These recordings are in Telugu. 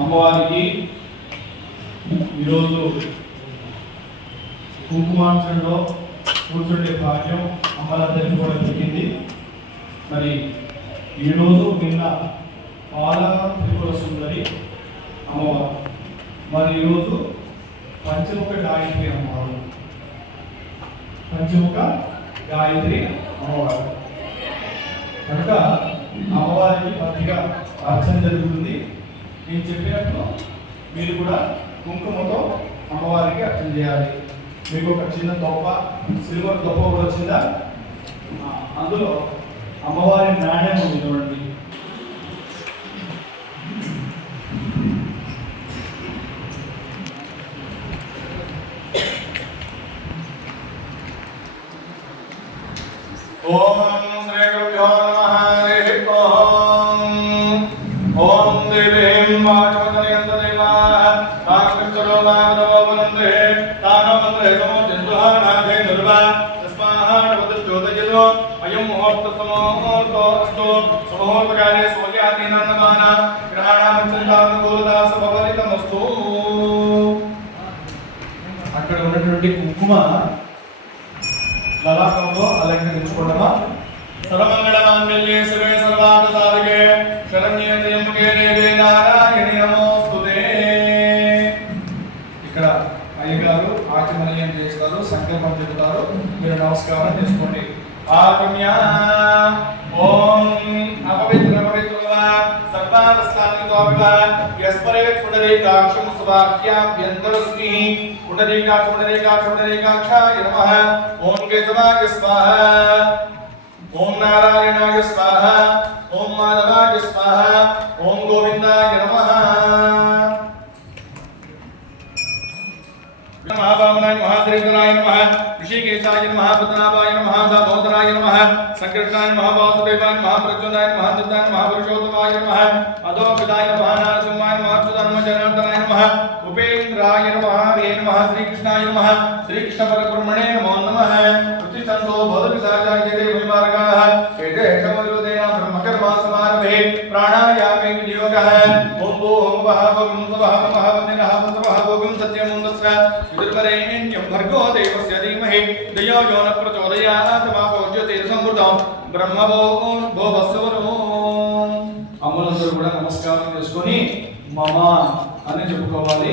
అమ్మవారికి ఈరోజు కుంకుమార్చనలో కూర్చుండే భాగ్యం అమ్మలందరికీ కూడా దొరికింది మరి ఈరోజు నిన్న పాల త్రిపుర సుందరి అమ్మవారు. మరి ఈరోజు పంచముఖ గాయత్రి అమ్మవారు. పంచముఖ గాయత్రి అమ్మవారు. కనుక అమ్మవారికి పత్రిక అర్చన జరుగుతుంది. నేను చెప్పినట్లు మీరు కూడా కుంకుమతో అమ్మవారికి అర్థం చేయాలి. మీకు ఒక చిన్న దొప్ప సిల్వర్ దొప్ప కూడా వచ్చిందా? అందులో అమ్మవారి నాణ్యం ఉంది చూడండి. నమస్కారం చేసుకోండి ఆగమ్య ఓం అపవిత్ర పవిత్రవ సర్వావస్థానితోపివ యస్మరే పునరేకాక్షం సువాక్యాభ్యంతరస్మి పునరేకాక్ష పునరేకాక్ష పునరేకాక్షాయ నమః ఓం కేశవాయ స్వాహ ఓం నారాయణాయ స్వాహ ఓం మాధవాయ స్వాహ ఓం గోవిందాయ నమః महाभावनाय महाद्रेतनाय नमः। ऋषिकेशाय नमः, पद्मनाभाय नमः, दामोदराय नमः संकृष्णाय नमः, वासुदेवाय नमः महापुरुषोत्तमाय नमः दत्ताय नमः नमः, अधोपिताय नमः, नारसिंहाय नमः उपेन्द्राय नमः हे नमः नमः, श्रीकृष्ण ధియో యో న ప్రచోదయాత్ మా జ్యోతిర్సమృతం బ్రహ్మవో భోవస్వరో అమ్మలందరూ కూడా నమస్కారం చేసుకొని మమ అని చెప్పుకోవాలి.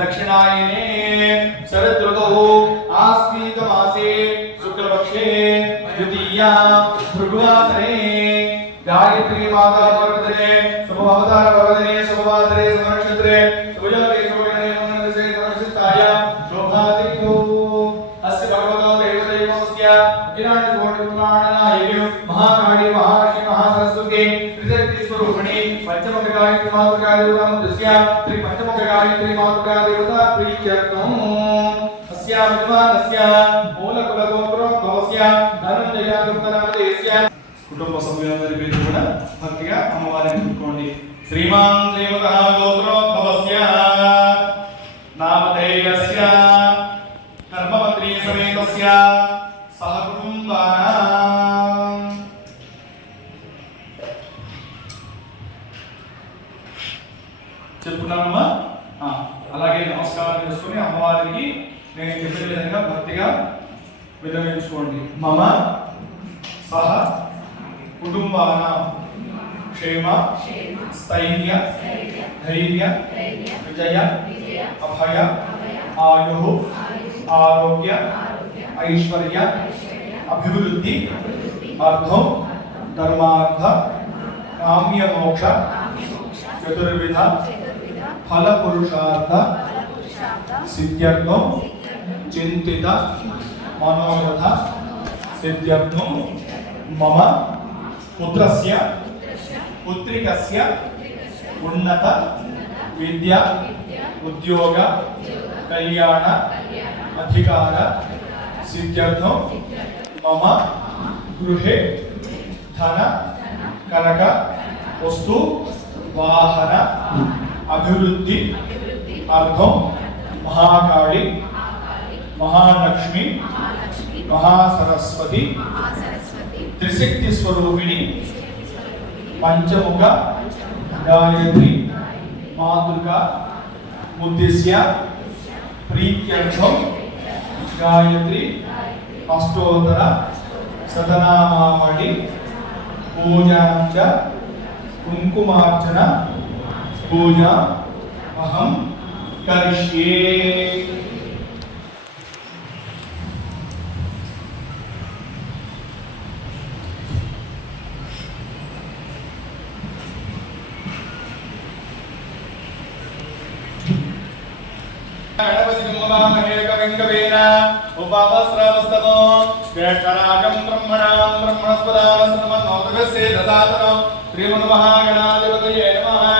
दक्षिणायने शरद ऋतुः आश्वित शुक्लपक्षे द्वितीया भृगुवासरे गायत्री माता पर्वतने शुभवतार पर्वतने शुभवासरे शुभनक्षत्रे పంచముఖ గాయత్రి మాతృకా దేవతాం దృశ్య శ్రీ పంచముఖ గాయత్రి మాతృకా దేవత ప్రీత్యర్థం అస్య విద్వానస్య మూలకుల గోత్రోద్భవస్య ధనంజయ గుప్తనామదేశ్య కుటుంబ సభ్యులందరి పేరు కూడా భక్తిగా అమ్మవారిని చూసుకోండి శ్రీమాన్ శ్రీమత భవస్య నామధేయస్య ధర్మపత్ని సమేతస్య చెప్పుకున్నానమ్మా ఆ, అలాగే నమస్కారం చేసుకుని అమ్మవారికి నేను చెప్పిన విధంగా భక్తిగా విరమించుకోండి మమ సహ కుటుంబాన క్షేమ స్థైర్య ధైర్య విజయ అభయ ఆయు ఆరోగ్య ఐశ్వర్య అభివృద్ధి అర్థం ధర్మార్థ కామ్య మోక్ష చతుర్విధ फल पुरुषार्थ सिद्ध चिंतित मनोरथ सिद्ध मम पुत्र पुत्रिक उन्नत, विद्या, उद्योग, कल्याण, अधिकार सिद्ध मम, गृह, धन, कनक, वस्तु, वाहन అభివృద్ధి అర్థం మహాకాళి మహాలక్ష్మి మహాసరస్వతి త్రిశక్తి స్వరూపిణి పంచముఖ గాయత్రి మాతృక ఉద్దేశ్య ప్రీత్యర్థం గాయత్రి అష్టోత్తర సతనామావళి పూజాంచ కుంకుమార్చన పూజా అహం కరిష్యే. గణపతిమోమామహేకవింకవేన ఉపావస్రావస్తమో గ్రహణాగం బ్రహ్మణాం బ్రహ్మణస్పదావసనమన్నోతకస్య దదాతనం శ్రీమన్మహాగణాధిపతయే నమః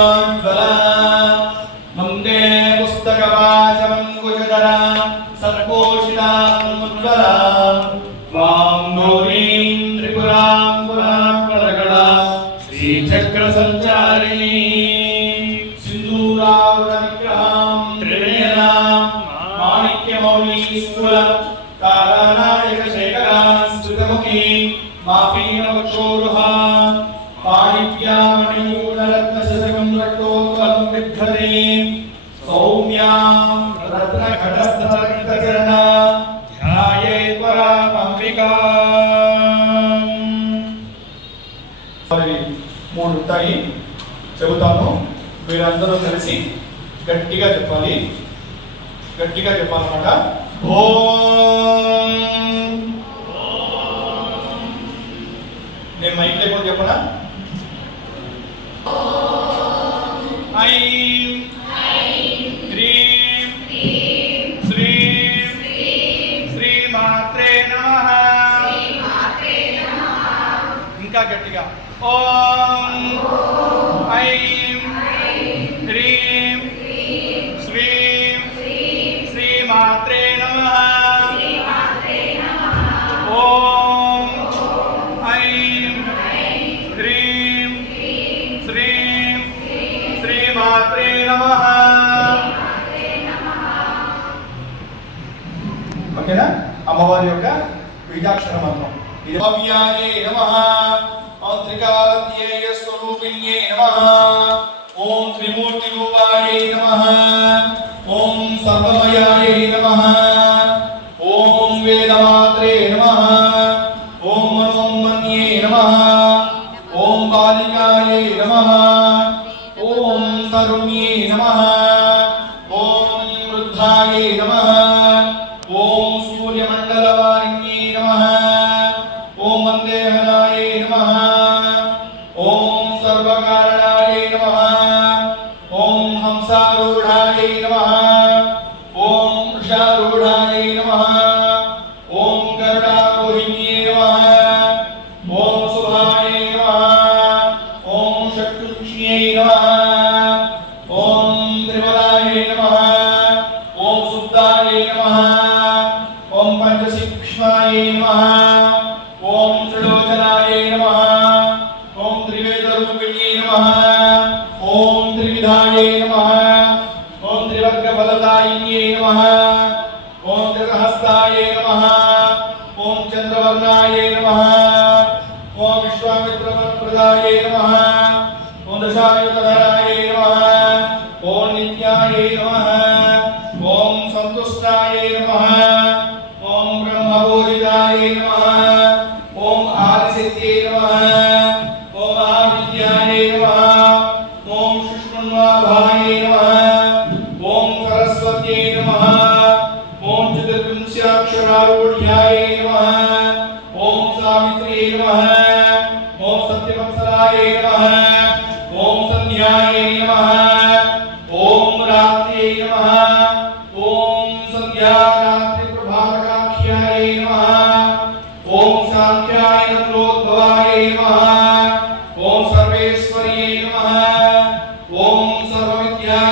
చెబుతాను. మీరందరూ కలిసి గట్టిగా చెప్పాలి. గట్టిగా చెప్పాలన్నమాట. ఓం. నేను మైక్ లేకుండా చెప్పనా? ఐం. శ్రీ. ఇంకా గట్టిగా. ఓం. మాత్రే నమ ఓకేనా అమ్మవారి యొక్క బీజాక్షర మంత్రం భవ్యాయే నమ మాంత్రికాధ్యేయ స్వరూపిణ్యే నమ ఓం త్రిమూర్తి రూపాయే నమ ఓం సర్వమయాయే నమ ఓం వేదమా संसारूढ़ाय नमः விசாரித்ததர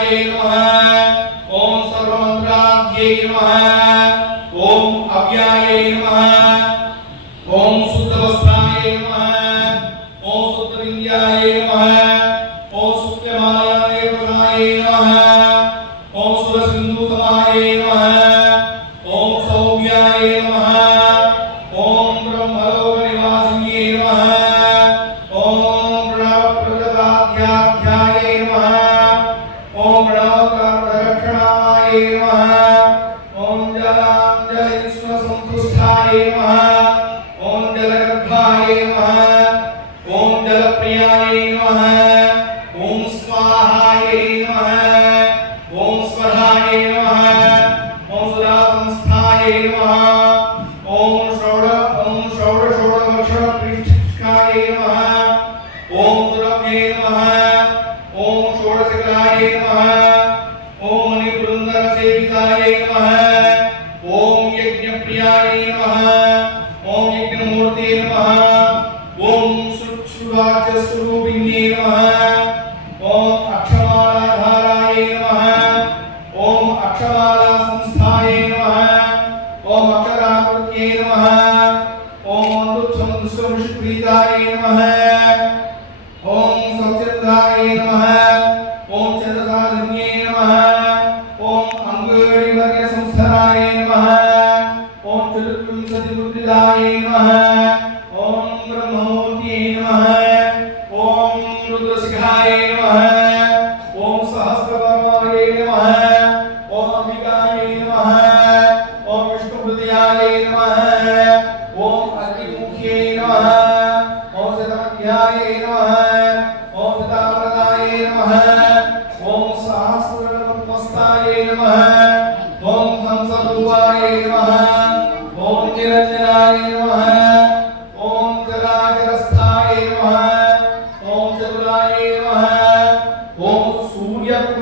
Alleluia. হ্যাঁ e a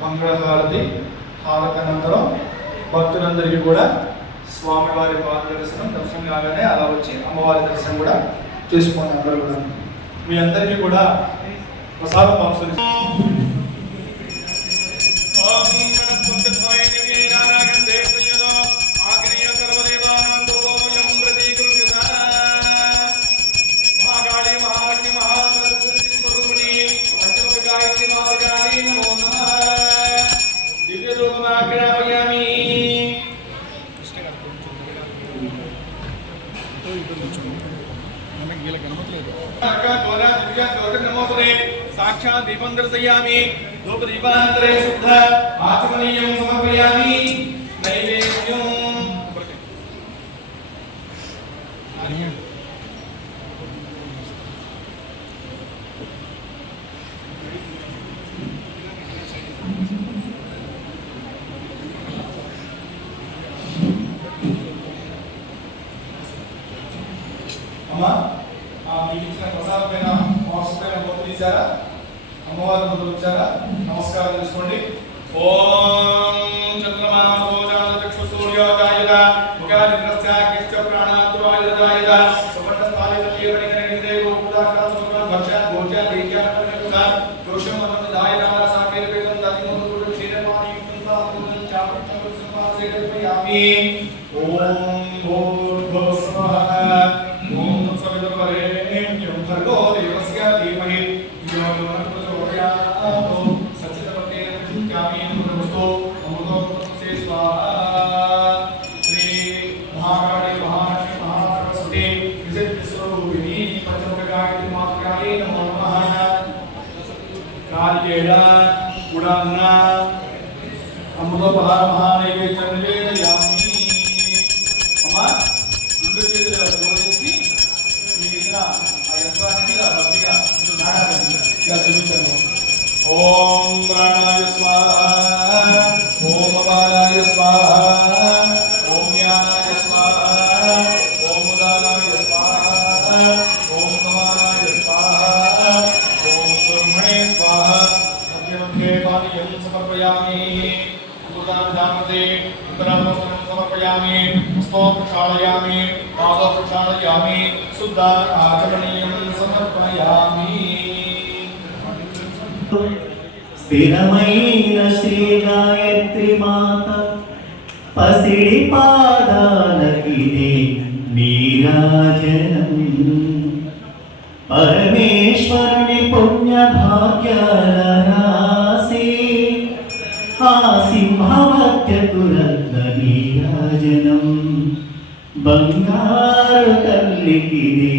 మంగళహారతి హారతనంతరం భక్తులందరికీ కూడా స్వామివారి పాద దర్శనం దర్శనం కాగానే అలా వచ్చి అమ్మవారి దర్శనం కూడా చేసుకోండి అందరూ కూడా. మీ అందరికీ కూడా ప్రసాదం పంపుతుంది साक्षात् दीपं दर्शयामि। लोकदीपान्तरे शुद्ध आत्मनियम स्वामी ओम Mula Baha Maha समर्पयामि पादप्रक्षालयामि शुद्धाचरणीयं समर्पयामि స్థిరమైన శ్రీ గాయత్రి మాత పసిడి పాదాలకిదే నీరాజనం. పరమేశ్వరుని పుణ్య భాగ్యాల ఆ సింహవత్య కురత్న నీరాజనం. బంగారు తల్లికిది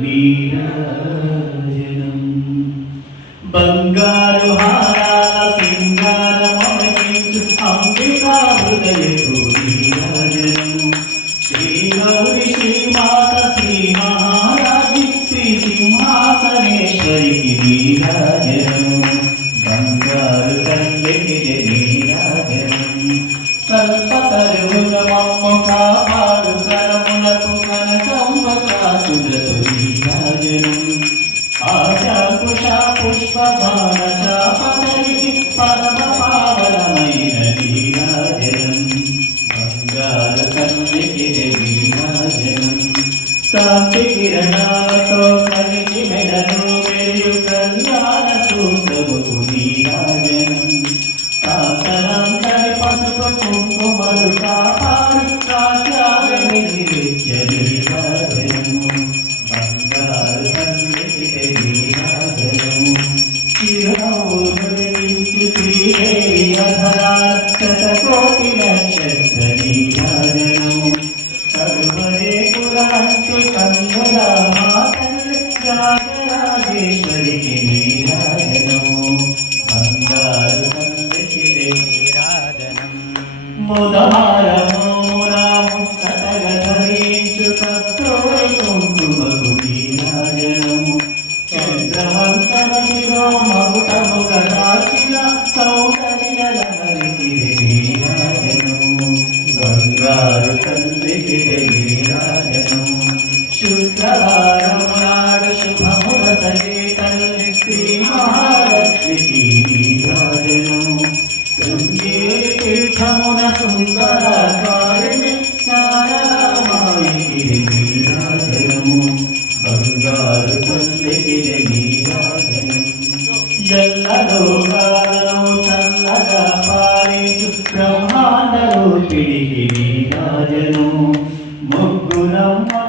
నీరాజనం బంగారు హా বোধারা బ్రహ్మాండ రూపిణికి నీ రాజను. ముగ్గురమ్మ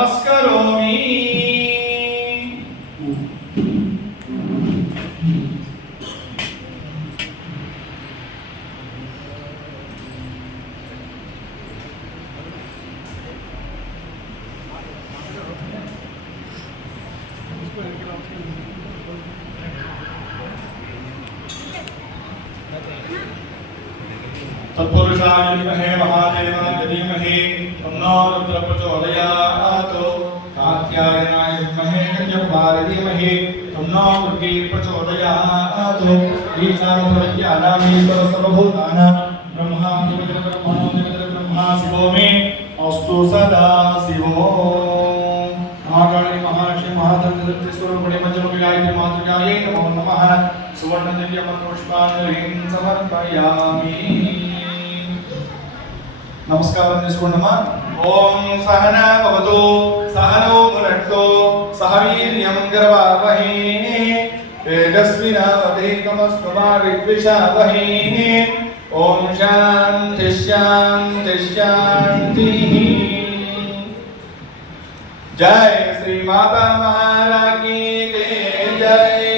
నమస్కరోమి तत्पुरुषाय विद्महे महादेवाय धीमहि तन्नो रुद्रः प्रचोदयात् कात्यायनाय विद्महे कन्यकुमारी धीमहि तन्नो दुर्गे प्रचोदयात् ईशानप्रज्ञानामीश्वर सर्वभूतानां ब्रह्मा निमित्त ब्रह्मणो निमित्त ब्रह्मा शिवो मे अस्तु सदा शिवो महाकाली महालक्ष्मी महाधन्य स्वरूपिणी पंचमुखी गायत्री मातृकायै नमो नमः सुवर्ण दिव्य पुष्पांजलिं समर्पयामि నమస్కారం చేసుకోండమ్మా ఓం సహనా భవతు సహనో భునక్తు సహ వీర్యం గర్వావహే తేజస్వినావధీతమస్తు మా విద్విషావహే ఓం శాంతి శాంతి శాంతి. జై శ్రీ మాతా మహారాణి జై.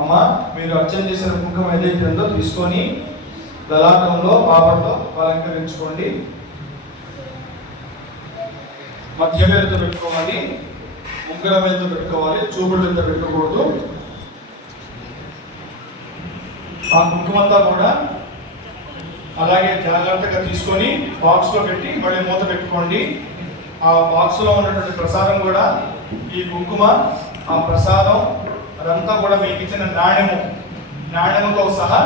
అమ్మా మీరు అర్చన చేసిన ముఖం ఏదైతే ఉందో తీసుకొని దళాటంలో పాపట్లో అలంకరించుకోండి. మధ్య వేలతో పెట్టుకోవాలి ఉంగర వేలతో పెట్టుకోవాలి చూపుడు వేలతో పెట్టుకోకూడదు. ఆ కుంకుమంతా కూడా అలాగే జాగ్రత్తగా తీసుకొని బాక్స్లో పెట్టి మళ్ళీ మూత పెట్టుకోండి. ఆ బాక్స్లో ఉన్నటువంటి ప్రసాదం కూడా ఈ కుంకుమ ఆ ప్రసాదం అదంతా కూడా మీకు ఇచ్చిన నాణ్యము నాణ్యముతో సహా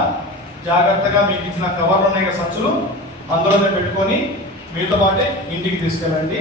జాగ్రత్తగా మీకు ఇచ్చిన కవర్లు ఉన్నాయి సచ్చులు సంచులు. అందులోనే పెట్టుకొని మీతో పాటే ఇంటికి తీసుకెళ్ళండి.